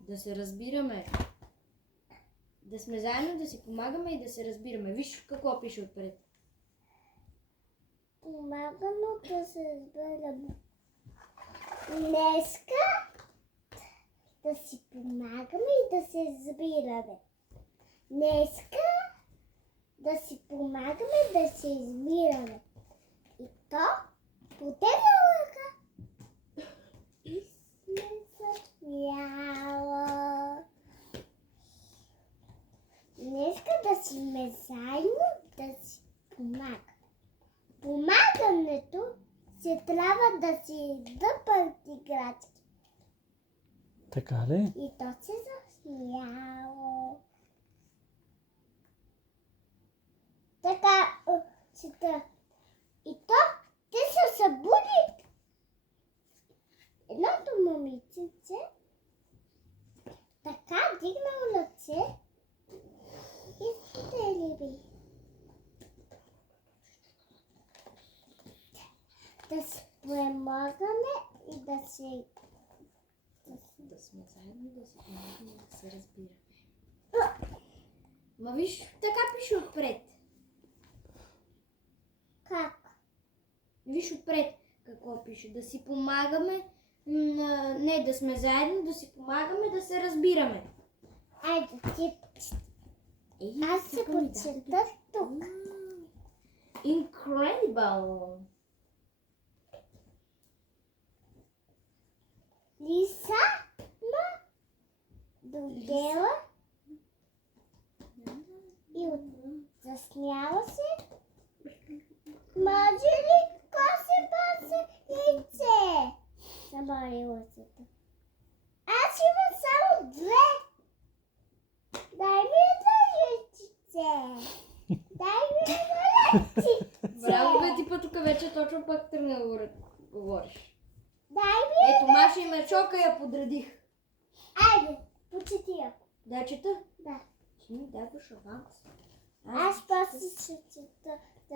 Да се разбираме. Да сме заедно, да си помагаме и да се разбираме. Виж какво пише отпред. Помагано да се разбираме. Днеска да си помагаме и да се разбираме. Днеска да си помагаме да се избираме. И то потегна ръка. И сме засмяла. Днеска да си ме заедно, да си помагаме. Помагането се трябва да си дъпат играчки. Така ли? И то се засмяло. Така, чета. И то те се събуди. Едното момиченце така дигнало ръце и стелиби. Да се помагаме и да се... Да сме заедно, да си помагаме и да се разбираме. Ма виж, така пише отпред. Как? Виж отпред какво пише. Да си помагаме, не да сме заедно, да си помагаме, да се разбираме. Айде, ти... Аз се тук ми почета тук. Incredible! Лиса додела и засмяла се. Може ли косе пасе яйце? Забави лъцата. Аз имам само две. Дай ми едно яйчице. Дай ми едно яйчице. Браво, бе, ти път тук вече точно пък тръгна да говориш. Дай ми. Ето, Маша и Мечока я подредих. Айде, почети я. Да, чета? Да. Ти ми дадош аванс. Аз после ще чета.